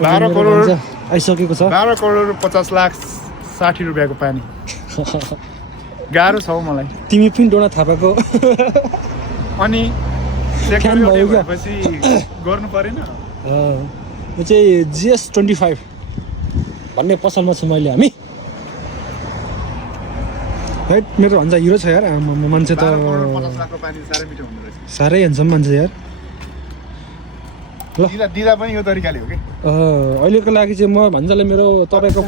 12 करोड आइसकेको छ 12 करोड 50 लाख 60 रुपियाँको पानी गाह्रो छ हौ मलाई तिमी पनि डोना थापाको अनि फ्यान भयो क्या भएपछि गर्नु परेन यो चाहिँ GS25 भन्ने पसलमा छु मैले हामी राइट मेरो भन्जा हिरो छ यार मान्छे त 12 करोड 50 लाखको पानी साह्रै मिठो हुँदो रहेछ साह्रै ह्यान्डसम मान्छे यार ल दिदा पनि यो तरिकाले हो कि अहिलेको लागि चाहिँ म भन्जाले मेरो तपाईँको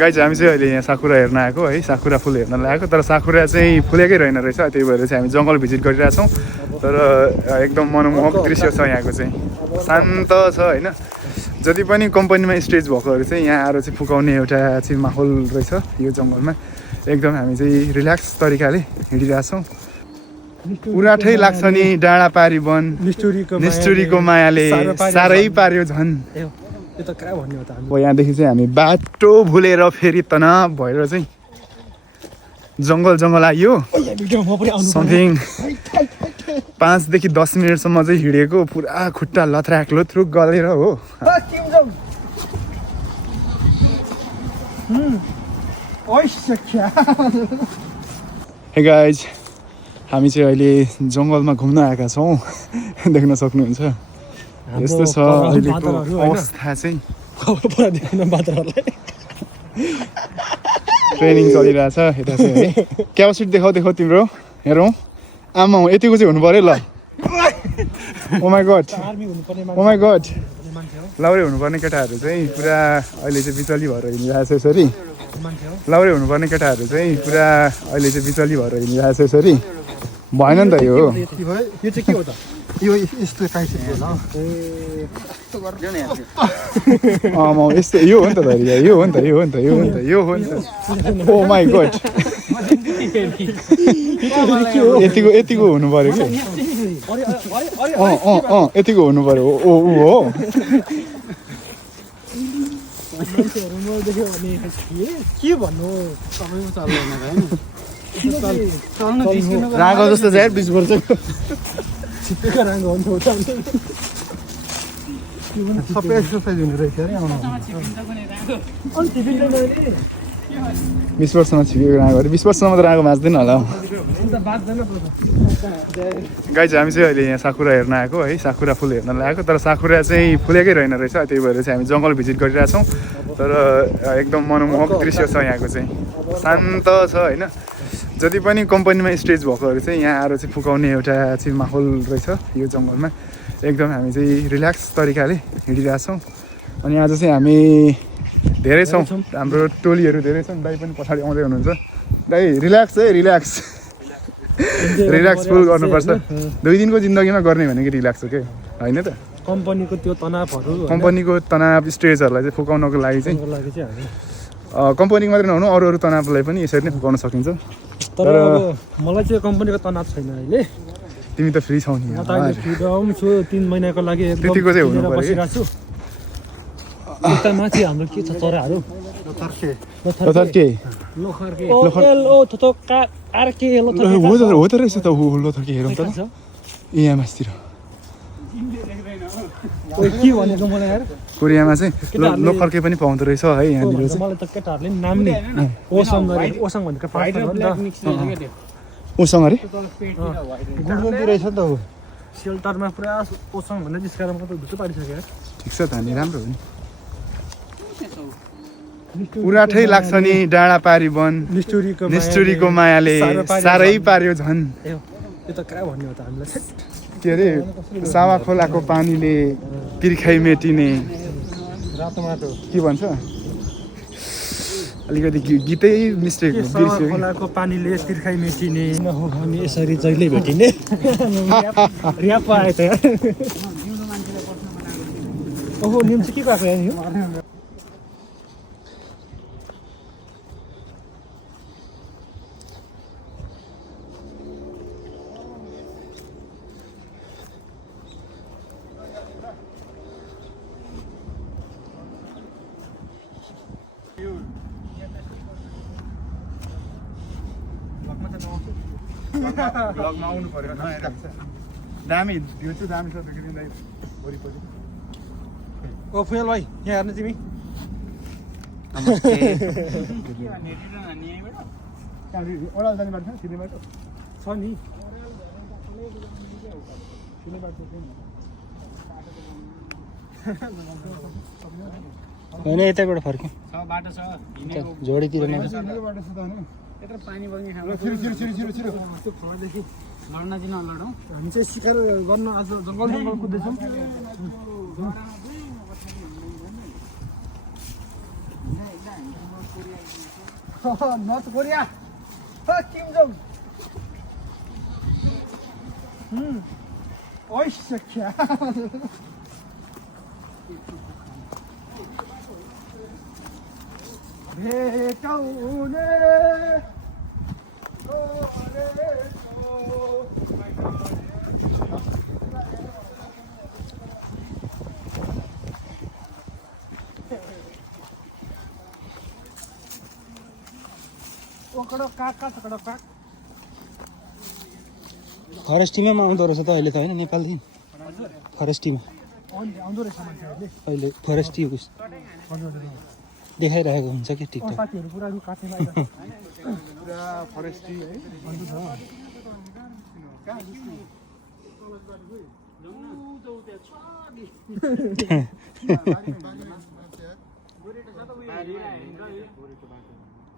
गाइज हामी चाहिँ अहिले यहाँ साकुरा हेर्न आएको है साकुरा फुल हेर्न लागेको तर साकुरा चाहिँ फुलेकै रहेन रहेछ त्यही भएर चाहिँ हामी जङ्गल भिजिट गरिरहेछौँ तर एकदम मनमोहक दृश्य छ यहाँको चाहिँ शान्त छ होइन जति पनि कम्पनीमा स्टेज भएकोहरू चाहिँ यहाँ आएर चाहिँ फुकाउने एउटा चाहिँ माहौल रहेछ यो जङ्गलमा एकदम हामी चाहिँ रिल्याक्स तरिकाले हिँडिरहेछौँ उराठै लाग्छ नि डाँडा पारी वन निष्ठुरीको मायाले साह्रै पार्यो झन् यो त कहाँ भन्ने हो त अब यहाँदेखि चाहिँ हामी बाटो भुलेर फेरि तनाव भएर चाहिँ जङ्गल आइयो समथिङ 5 देखि 10 मिनटसम्म चाहिँ हिँडेको पुरा खुट्टा लथ्राक लोथ्रुक गलेर हो हे गाइज हामी चाहिँ अहिले जङ्गलमा घुम्न आएका छौँ देख्न सक्नुहुन्छ यस्तो छ अहिलेको अवस्था चाहिँ ट्रेनिङ चलिरहेछ यता चाहिँ है क्यापासिटी देखाउ तिम्रो हेरौँ आमा यतिको चाहिँ हुनु पऱ्यो ल ओ माई गड लाउरे हुनुपर्ने केटाहरू चाहिँ पुरा अहिले चाहिँ बिचली भएर हिँडिरहेछ यसरी लाउरे हुनुपर्ने केटाहरू चाहिँ पुरा अहिले चाहिँ बिचली भएर हिँडिरहेछ यसरी भएन नि त यो चाहिँ के हो त यो यस्तो टाइप हो यस्तो यो हो नि त धरिया यो हो नि त ओ माई गड यतिको हुनु पर्यो कि यतिको हुनु पर्यो ओ ऊ हो के भन्नु रागो जस्तो चाहिँ 20 वर्ष छिप्पेको रागो हुन्छ सबै एक्सर्साइज हुने रहेछ अरे 20 वर्षमा छिपेको रागो 20 वर्षमा त रागो बाँच्दैन होला गाइज हामी चाहिँ अहिले यहाँ साकुरा हेर्न आएको है साकुरा फुल हेर्न लागेको तर साकुरा चाहिँ फुलेकै रहेन रहेछ त्यही भएर चाहिँ हामी जङ्गल भिजिट गरिरहेछौँ तर एकदम मनमोहक दृश्य छ यहाँको चाहिँ शान्त छ होइन जति पनि कम्पनीमा स्टेज भएकोहरू चाहिँ यहाँ आएर चाहिँ फुकाउने एउटा चाहिँ माहौल रहेछ यो जङ्गलमा एकदम हामी चाहिँ रिल्याक्स तरिकाले हिँडिरहेछौँ अनि आज चाहिँ हामी धेरै छौँ हाम्रो टोलीहरू धेरै छन् दाइ पनि पछाडि आउँदै हुनुहुन्छ दाइ रिल्याक्स फुल गर्नुपर्छ 2 दिनको जिन्दगीमा गर्ने भनेको रिल्याक्स हो के होइन त कम्पनीको त्यो तनावहरू कम्पनीको तनाव स्ट्रेसहरूलाई चाहिँ फुकाउनको लागि चाहिँ कम्पनीको मात्रै नहुनु अरू तनावलाई पनि यसरी नै फुकाउन सकिन्छ तर मलाई चाहिँ कम्पनीको तनाव छैन अहिले तिमी त फ्री छौ नि फ्रिडम छु 3 महिनाको लागि त्यतिको चाहिँ हुनु पर्यो बसिरहेछु उता माथि हाम्रो के छ चराहरू लोथर्के हो त रहेछ त लोथर्के हेरौँ त यहाँ मासतिर के भनेको मलाई यार कोरियामा चाहिँ लोथर्के पनि पाउँदो रहेछ है यहाँनिर चाहिँ मलाई त केटाहरूले नाम नि ओसङ भनेको ओसङ अरे गुडगन्ती रहेछ नि त हो सेल्टरमा पुरा ओसङ भन्ने जिस्काएर म त ढुक्कै पारिसक्यो यार ठिक छ त नि राम्रो हो नि उराठै लाग्छ नि डाँडा पारी वन निष्ठुरीको मायाले साह्रै पार्यो झन् यो त कहाँ भन्ने हो त हामीलाई के अरे सावा खोलाको पानीले तिर्खाइ मेटिने रातो माटो के भन्छ अलिकति गीतै मिस्टेक बिर्स्यो खोलाको पानीले तिर्खाइ मेटिने हो हामी यसरी जहिले भेटिने र्याप आयो त यार ओहो निम चाहिँ के भएको यार यो ब्लगमा आउनु पर्यो दामी भ्यू चाहिँ दामी छ वरिपरि ओ फुयल भाइ यहाँ हेर्नु तिमी ओह्रालो जाने बाटो छ सिधै बाटो छ नि होइन यताबाट फर्क्यौँ बाटो छ जोडीतिर नै बाटो छ त होइन यत्रो पानी बग्ने ठाउँ छिरो छिरो छिरो छिरो छिरो त्यो खोलादेखि लड्न चाहिँ नलडौँ हामी चाहिँ सिकार गर्न आज जङ्गल कुद्दैछौँ नर्थ कोरिया किम जोङ ओइसक्या भेटौने फरेस्टीमा आउँदो रहेछ त अहिले त होइन नेपालदेखि फरेस्टीमा आउँदो रहेछ मान्छेहरूले अहिले फरेस्टी देखाइरहेको हुन्छ कि टिकटक साथीहरू पुरा रुख काट्ने पुरा फरेस्टी है भन्नु छ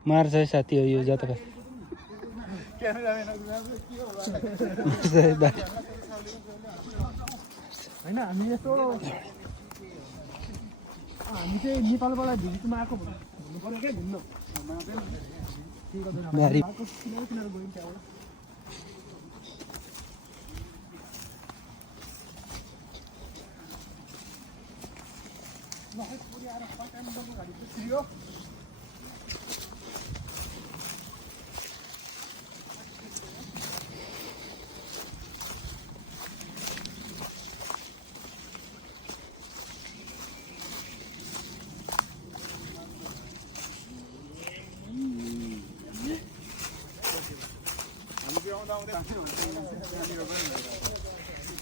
मार्छ है साथी हो यो जताका होइन हामी यस्तो हामी चाहिँ नेपालबाट भिजिटमा आएको भन्नु पऱ्यो क्या घुम्न बारी किनार गइन्छ अब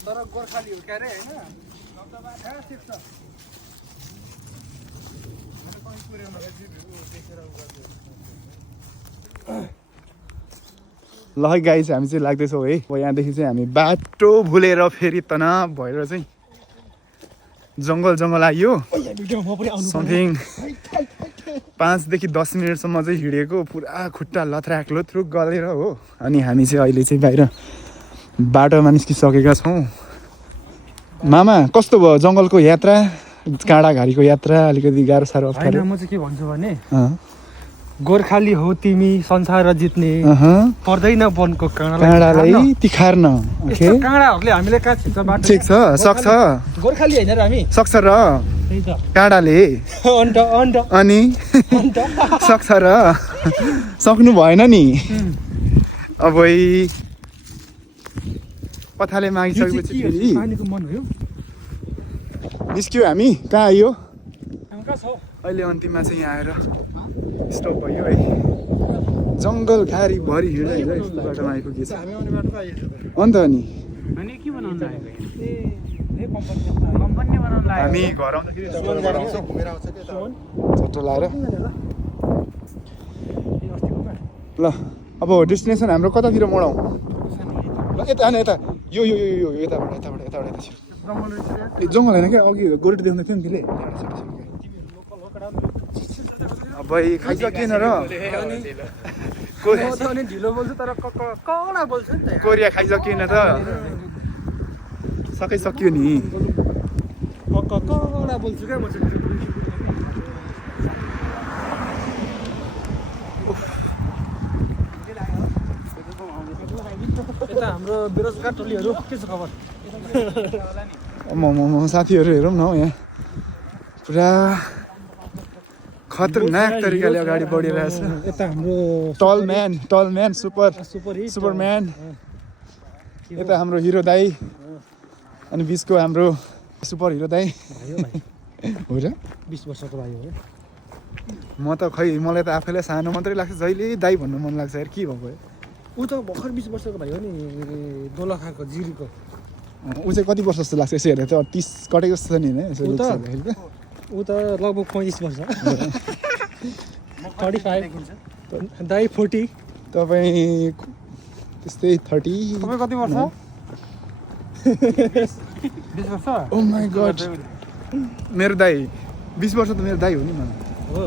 तर गोर्खाली हो क्या अरे होइन ल है गाइस हामी चाहिँ लाग्दैछौँ है अब यहाँदेखि चाहिँ हामी बाटो भुलेर फेरि तनाव भएर चाहिँ जङ्गल आइयो समथिङ 5 देखि 10 मिनटसम्म चाहिँ हिँडेको पुरा खुट्टा लथ्राक लोथ्रुक गलेर हो अनि हामी चाहिँ अहिले चाहिँ बाहिर बाटोमा निस्किसकेका छौँ मामा कस्तो भयो जङ्गलको यात्रा काँडाघारीको यात्रा अलिकति गाह्रो साह्रो अप्ठ्यारो म चाहिँ के भन्छु भने गोर्खाली हो तिमी संसार जित्ने पर्दैन वनको काँडालाई तिखार्न काँडाहरूले हामीले कहाँ छिर्छ बाटो ठिक छ सक्छ गोर्खाली होइन र हामी सक्छ र त्यही त काँडाले अनि सक्छ र सक्नु भएन नि अब पथाले मागिसकेपछि फेरि पानीको मन हो निस्क्यो हामी कहाँ आइयो कहाँ छ अहिले अन्तिममा चाहिँ यहाँ आएर स्टप भयो है जङ्गल घारी भरि हिँड्दा हिँड्दा यस्तो बाटोमा आइपुगेछ हामी आउने बाटो आइसक्यो अन्त नि अनि के बनाउनु लाग्यो ए कम्पनी बनाउनु लाग्यो हामी घर आउँदाखेरि घुमेर आउँछ के चट्टो लाएर ल अब डेस्टिनेसन हाम्रो कतातिर मोडाउँ ल यता होइन यता यो यताबाट ए जङ्गल होइन क्या अघि गोरेटो देख्दै थियो नि त्यसले अब खाइसकेन र ढिलो बोल्छु तर कडा बोल्छु नि त कोरिया खाइसकेन त सकिसक्यो नि कडा बोल्छु क्या म चाहिँ यता हाम्रो बेरोजगार टोलीहरू के छ खबर म साथीहरू हेरौँ न हौ यहाँ पुरा खतरनाक तरिकाले अगाडि बढिरहेछ यता हाम्रो टल म्यान सुपरम्यान यता हाम्रो हिरो दाई अनि बिचको हाम्रो सुपर हिरो दाई हो र 20 वर्षको भाइ हो म त खै मलाई त आफैलाई सानो मात्रै लाग्छ जहिले दाई भन्नु मन लाग्छ यार के भएको ऊ त भर्खर 20 वर्षको भाइ हो नि दोलखाको जिरीको ऊ चाहिँ कति वर्ष जस्तो लाग्छ यसो हेर्दा त 30 कटेको जस्तो छ नि होइन यसो ऊ त लगभग 35 वर्ष 35 दाइ 40 तपाईँ त्यस्तै 30 तपाईँ कति वर्ष 20 वर्ष ओ माई गड मेरो दाइ 20 वर्ष त मेरो दाइ हो नि म हो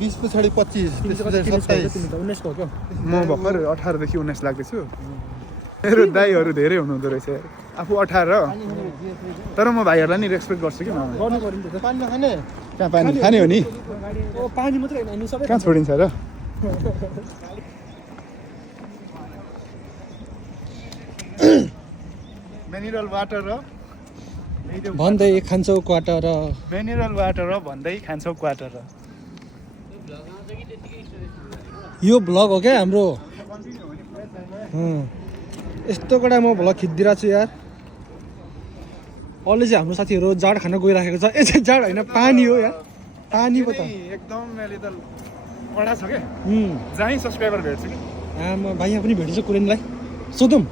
20 पछाडि 25 तिमी त 19 को क्या म भर्खर 18 देखि 19 लाग्दैछु मेरो दाइहरू धेरै हुनुहुँदो रहेछ आफू 18 तर म भाइहरूलाई नि रेस्पेक्ट गर्छु कि गर्नु पर्यो नि त पानी नखाने कहाँ पानी खाने हो नि ओ पानी मात्रै हैन सबै कहाँ छोडिन्छ र मिनरल वाटर र भन्दै खान्छौ क्वाटर र मिनरल वाटर र भन्दै खान्छौ क्वाटर र यो भ्लग हो क्या हाम्रो यस्तो कडा म भ्लग खिचिदिरहेको छु यार अहिले चाहिँ हाम्रो साथीहरू जाड खान गइराखेको छ ए चाहिँ जाड होइन पानी हो यार पानी पो त एकदम मैले त कडा छ क्या उम् जहीँ सब्सक्राइबर भेट्छु कि म भाइ यहाँ पनि भेट्छु कोरियनलाई सोधौँ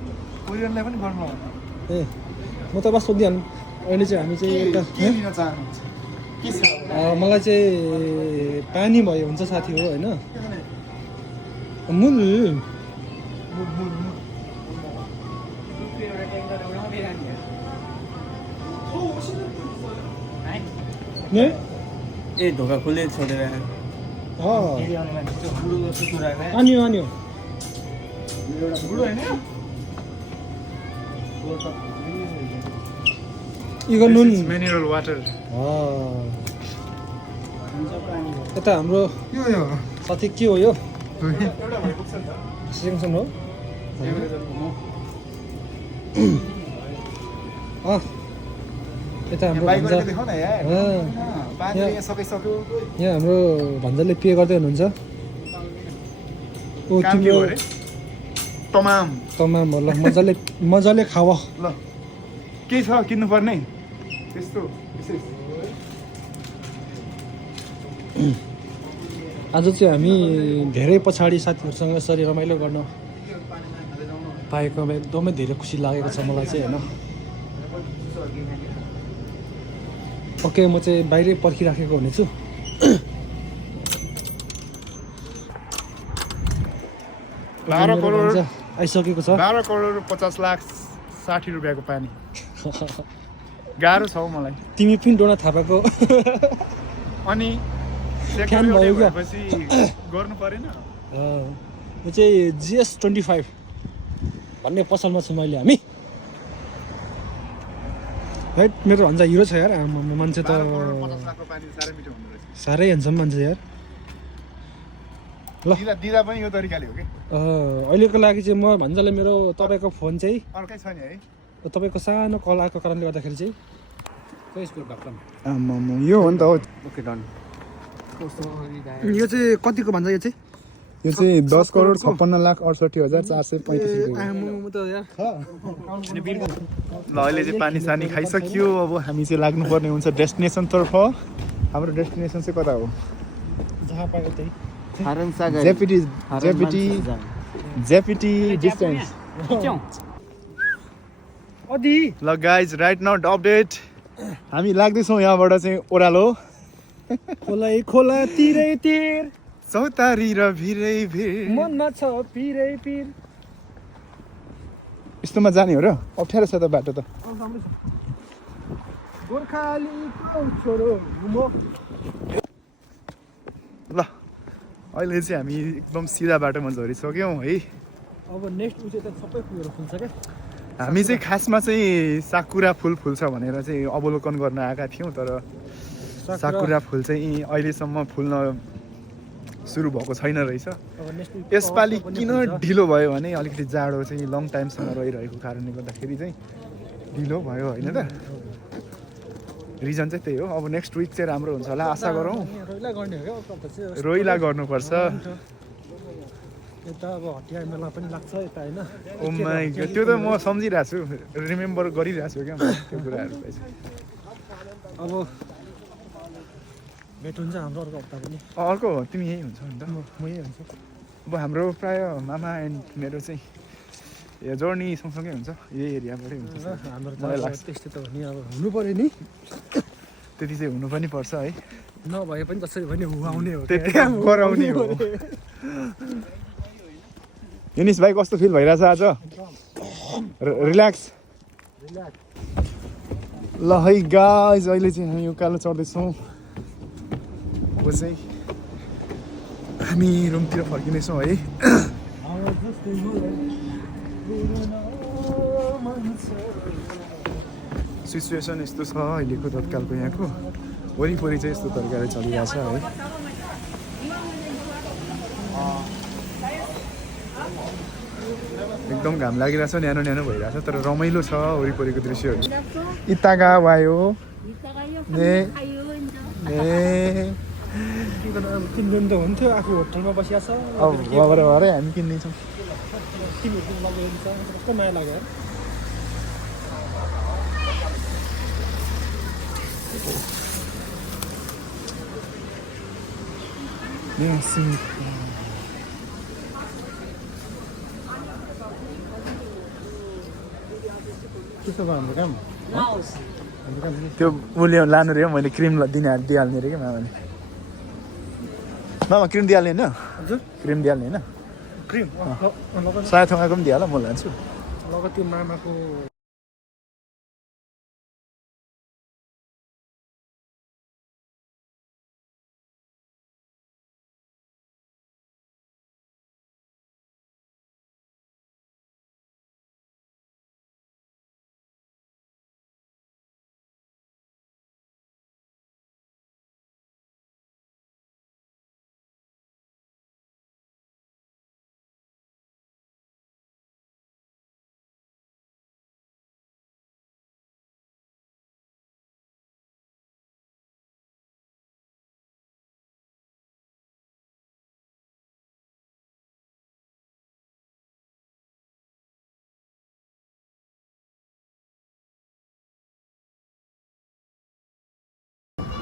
कोरियनलाई पनि गर्नु ए म त बस सोधिहाल्नु अहिले चाहिँ हामी चाहिँ एउटा के लिन चाहनुहुन्छ के छ मलाई चाहिँ पानी भयो हुन्छ साथी हो होइन मुल ने ए ढोका खोले छोडेर आनियो आनियो इगो नुन मिनरल वाटर यता हाम्रो यो साथी के हो यो सेक्सन हो यता हाम्रो भान्जा यहाँ हाम्रो भान्जाले पे गर्दै हुनुहुन्छ ओ तिम्रो तमाम तमाम ल मजाले मजाले खाऊ ल के छ किन्नु पर्ने त्यस्तो विशेष आज चाहिँ हामी धेरै पछाडि साथीहरूसँग यसरी रमाइलो गर्न पाएकोमा एकदमै धेरै खुसी लागेको छ मलाई चाहिँ होइन ओके म चाहिँ बाहिरै पर्खिराखेको हुनेछु 12 करोड आइसकेको छ 12 करोड 50 लाख 60 रुपियाँको पानी गाह्रो छ हौ मलाई तिमी पनि डोना थापाको अनि फ्यान भयो क्या? भएपछि गर्नु परेन म चाहिँ GS25 भन्ने पसलमा छु मैले हामी है मेरो भन्जा हिरो छ यार मान्छे त 12 करोड 50 लाखको पानी साह्रै मिठो हुँदो रहेछ साह्रै हेन्सम मान्छे यार ल दिदा पनि यो तरिकाले हो कि अहिलेको लागि चाहिँ म भन्जाले मेरो तपाईँको फोन चाहिँ अर्कै छ नि है तपाईँको सानो कल आएको कारणले गर्दाखेरि चाहिँ आम्मामा यो हो नि त हो ओके डन यो चाहिँ कतिको भन्छ यो चाहिँ यो चाहिँ 10 करोड 56 लाख 68,435 रुपियाँ आम्मामा त यार ल अहिले चाहिँ पानी सानी खाइसक्यो अब हामी चाहिँ लाग्नुपर्ने हुन्छ डेस्टिनेसनतर्फ हाम्रो डेस्टिनेसन चाहिँ कता हो जहाँ पायो त्यही जेपिटी डिस्टेन्स अदि ल गाइज राइट नाउ अपडेट हामी लाग्दैछौँ यहाँबाट चाहिँ ओह्रालो खोला खोला तिरै तिर चौतारी र भिरै भिर मनमा छ पिरै पिर यस्तोमा जाने हो र अप्ठ्यारो छ त बाटो त गोर्खालीको छोरो घुमो ल अहिले चाहिँ हामी एकदम सिधा बाटोमा झरिसक्यौँ है अब नेक्स्ट उ चाहिँ त सबै फुलहरू फुल्छ क्या हामी चाहिँ खासमा चाहिँ साकुरा फुल फुल्छ भनेर चाहिँ अवलोकन गर्न आएका थियौँ तर साकुरा फुल चाहिँ अहिलेसम्म फुल्न सुरु भएको छैन रहेछ अब नेक्स्ट यसपालि किन ढिलो भयो भने अलिकति जाडो चाहिँ लङ टाइमसम्म रहिरहेको कारणले गर्दाखेरि चाहिँ ढिलो भयो होइन त रिजन चाहिँ त्यही हो अब नेक्स्ट विक चाहिँ राम्रो हुन्छ होला आशा गरौँ रोइला गर्ने हो क्या अब चाहिँ रोइला गर्नुपर्छ यता अब हटिया मेला पनि लाग्छ यता होइन ओ माई गॉड त्यो त म सम्झिरहेको छु रिमेम्बर गरिरहेको छु क्या म त्यो कुराहरू चाहिँ अब भेट हुन्छ हाम्रो अर्को हप्ता पनि अर्को तिमी यही हुन्छ नि त म यही हुन्छु अब हाम्रो प्राय मामा एन्ड मेरो चाहिँ यो जर्नी सँगसँगै हुन्छ यही एरियाबाटै हुन्छ हाम्रो त मलाई अब लाग्छ त्यस्तै त हो नि अब हुनु पऱ्यो नि त्यति चाहिँ हुनु पनि पर्छ है नभए पनि जसरी पनि हुवाउने हो त्यति गराउने हो युनिस भाइ कस्तो फिल भइरहेछ आज रिल्याक्स ल है गाइज अहिले चाहिँ हामी उकालो चढ्दैछौँ अब चाहिँ हामी रुमतिर फर्किनेछौँ है सिचुएसन यस्तो छ अहिलेको तत्कालको यहाँको वरिपरि चाहिँ यस्तो तरिकाले चलिरहेछ है एकदम घाम लागिरहेछ न्यानो न्यानो भइरहेछ तर रमाइलो छ वरिपरिको दृश्यहरू इतागा वायो ने किन्नु त हुन्थ्यो आफू होटलमा बसिया छ अब भरे हामी किन्दैछौँ तिमीहरू लगेर कस्तो माया लाग्यो के भयो हाम्रो काम त्यो उसले लानु रे मैले क्रिम दिइहाल्ने रे क्या मामाले मामा क्रिम दिइहाल्ने होइन हजुर क्रिम दिइहाल्ने होइन क्रिम सायद थमाको पनि दिइहाल म लान्छु लग त्यो मामाको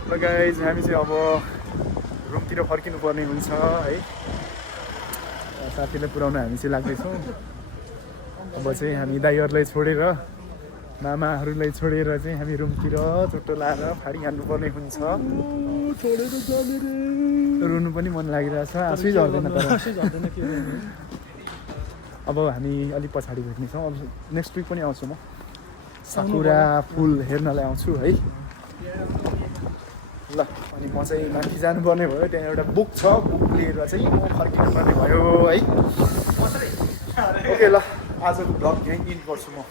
र गाइज हामी चाहिँ अब रुमतिर फर्किनु पर्ने हुन्छ है साथीलाई पुऱ्याउन हामी चाहिँ लाग्दैछौँ अब चाहिँ हामी दाइहरूलाई छोडेर मामाहरूलाई छोडेर चाहिँ हामी रुमतिर चुट्टो लाएर फाडी हान्नुपर्ने हुन्छ रुनु पनि मन लागिरहेछ आफै झर्दैन तर अब हामी अलिक पछाडि भेट्नेछौँ अब नेक्स्ट विक पनि आउँछु म साकुरा फुल हेर्नलाई आउँछु है ल अनि म चाहिँ माथि जानुपर्ने भयो त्यहाँ एउटा बुक छ बुक लिएर चाहिँ म फर्किनु पर्ने भयो है ओके ल आजको भ्लग यहीँ इन्ड गर्छु म